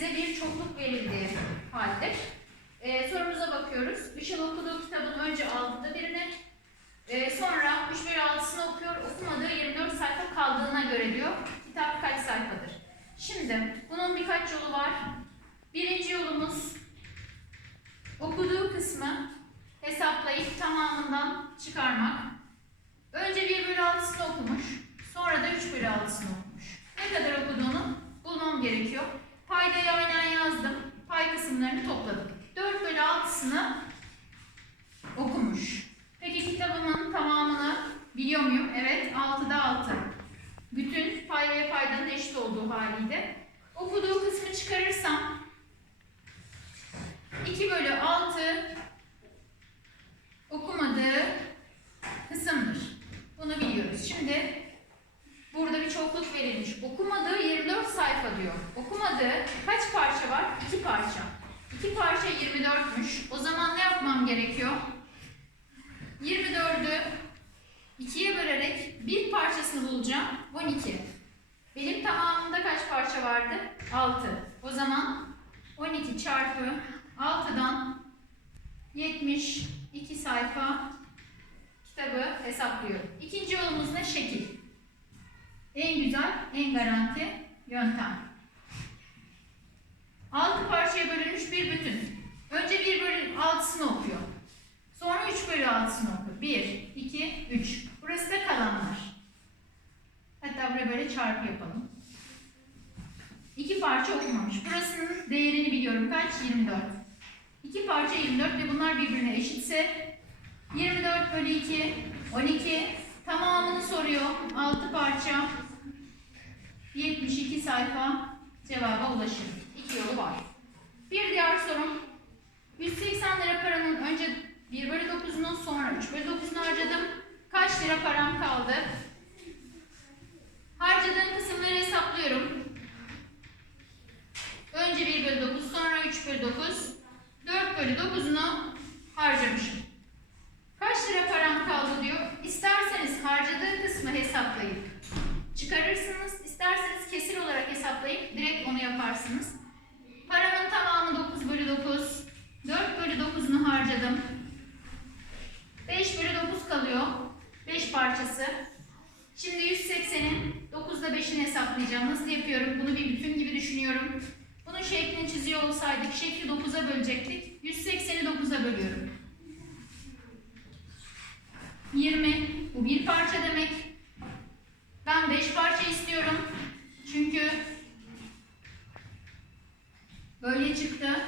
bize bir çokluk verildiği haldir. Ee, sorumuza bakıyoruz. Işıl okuduğu kitabın önce altıda birini, e, sonra 3 bölü 6'sını okuyor. Okumadığı 24 sayfa kaldığına göre diyor. Kitap kaç sayfadır? Şimdi bunun birkaç yolu var. Birinci yolumuz okuduğu kısmı hesaplayıp tamamından çıkarmak. Önce 1 bölü 6'sını okumuş. Sonra da 3 bölü 6'sını okumuş. Ne kadar okuduğunu bulmam gerekiyor. Paydayı aynen yazdım. Pay kısımlarını topladım. 4 bölü 6'sını okumuş. Peki kitabımın tamamını biliyor muyum? Evet 6'da 6. Bütün pay ve paydanın eşit olduğu haliydi. Okuduğu kısmı çıkarırsam 2 bölü 6 okumadığı kısımdır. Bunu biliyoruz. Şimdi burada bir çokluk verilmiş. Okumadığı 24 sayfa diyor. Okumadığı kaç parça var? 2 parça. 2 parça 24'müş. O zaman ne yapmam gerekiyor? 24'ü 2'ye bölerek bir parçasını bulacağım. 12. Benim tamamında kaç parça vardı? 6. O zaman 12 çarpı 6'dan 72 sayfa kitabı hesaplıyorum. İkinci yolumuz ne? Şekil. En güzel, en garanti yöntem. 6 parçaya bölünmüş bir bütün. Önce 1 bölü 6'sını okuyor. Sonra 3 bölü 6'sını okur. 1, 2, 3. Burası da kalanlar. Hatta buraya böyle çarpı yapalım. İki parça okumamış. Burasının değerini biliyorum. Kaç? 24. İki parça 24 ve bunlar birbirine eşitse 24 bölü 2, 12. Tamamını soruyor. 6 parça 72 sayfa cevaba ulaşır. İki yolu var. Bir diğer sorum 180 lira paranın önce 1 bölü 9'unu sonra 3 bölü 9'unu harcadım. Kaç lira param kaldı? Harcadığım kısımları hesaplıyorum. Önce 1 bölü 9 sonra 3 bölü 9. 4 bölü 9'unu harcamışım. Kaç lira param kaldı diyor. İsterseniz harcadığı kısmı hesaplayıp çıkarırsınız. İsterseniz kesir olarak hesaplayıp direkt onu yaparsınız. Paramın tamamı 9 bölü 9. 4 bölü 9'unu harcadım. 5 bölü 9 kalıyor. 5 parçası. Şimdi 180'in 9'da 5'ini hesaplayacağım. Nasıl yapıyorum? Bunu bir bütün gibi düşünüyorum. Bunun şeklini çiziyor olsaydık şekli 9'a bölecektik. 180'i 9'a bölüyorum. 20. Bu bir parça demek. Ben 5 parça istiyorum. Çünkü böyle çıktı.